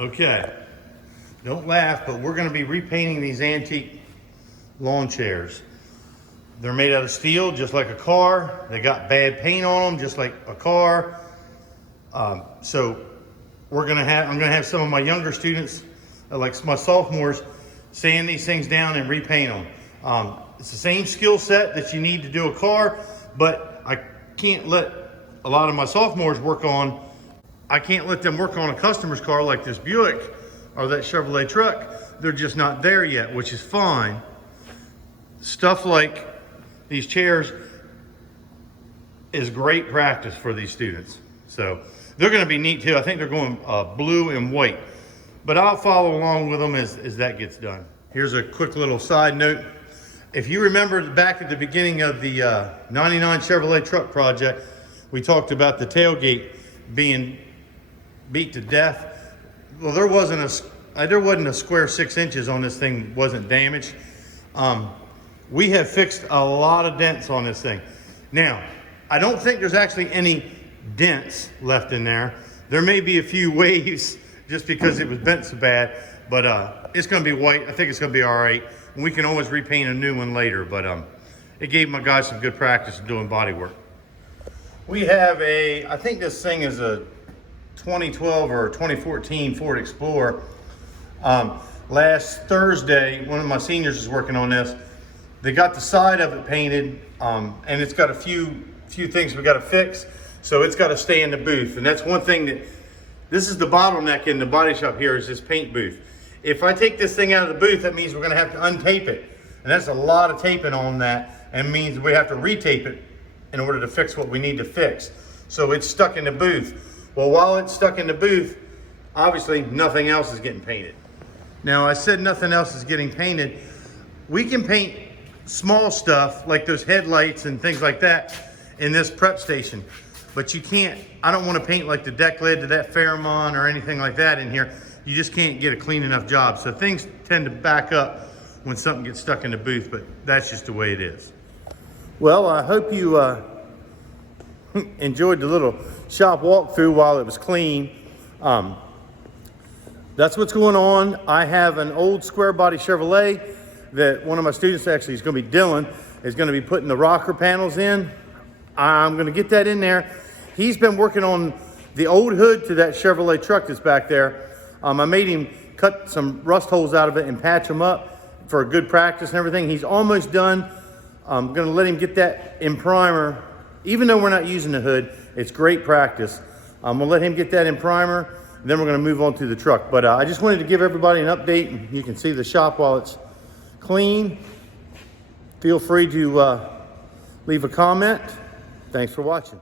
Okay, don't laugh, but we're gonna be repainting these antique lawn chairs. They're made out of steel, just like a car. They got bad paint on them, just like a car. So I'm gonna have some of my younger students, like my sophomores, sand these things down and repaint them. It's the same skill set that you need to do a car, but I can't let a lot of my sophomores I can't let them work on a customer's car like this Buick or that Chevrolet truck. They're just not there yet, which is fine. Stuff like these chairs is great practice for these students. So they're gonna be neat too. I think they're going blue and white, but I'll follow along with them as that gets done. Here's a quick little side note. If you remember back at the beginning of the 99 Chevrolet truck project, we talked about the tailgate being beat to death. Well, there wasn't a square 6 inches on this thing, wasn't damaged. We have fixed a lot of dents on this thing. Now, I don't think there's actually any dents left in there. There may be a few waves just because it was bent so bad, but it's gonna be white. I think it's gonna be all right. And we can always repaint a new one later, but it gave my guys some good practice of doing body work. We have I think this thing is a 2012 or 2014 Ford Explorer. Last Thursday, one of my seniors is working on this. They got the side of it painted, and it's got a few things we got to fix. So it's got to stay in the booth, and that's one thing this is the bottleneck in the body shop here, is this paint booth. If I take this thing out of the booth, that means we're going to have to untape it, and that's a lot of taping on that, and means we have to retape it in order to fix what we need to fix. So it's stuck in the booth. Well, while it's stuck in the booth, obviously nothing else is getting painted. Now, I said nothing else is getting painted. We can paint small stuff like those headlights and things like that in this prep station, but you can't, I don't want to paint like the deck lid to that Fairmont or anything like that in here. You just can't get a clean enough job. So things tend to back up when something gets stuck in the booth, but that's just the way it is. Well, I hope you enjoyed the little shop walkthrough while it was clean. That's what's going on. I have an old square body Chevrolet that one of my students, actually is going to be Dylan, is going to be putting the rocker panels in. I'm going to get that in there. He's been working on the old hood to that Chevrolet truck that's back there. I made him cut some rust holes out of it and patch them up for a good practice and everything. He's almost done. I'm going to let him get that in primer. Even though we're not using the hood, it's great practice. I'm going to let him get that in primer, and then we're going to move on to the truck. But I just wanted to give everybody an update, and you can see the shop while it's clean. Feel free to leave a comment. Thanks for watching.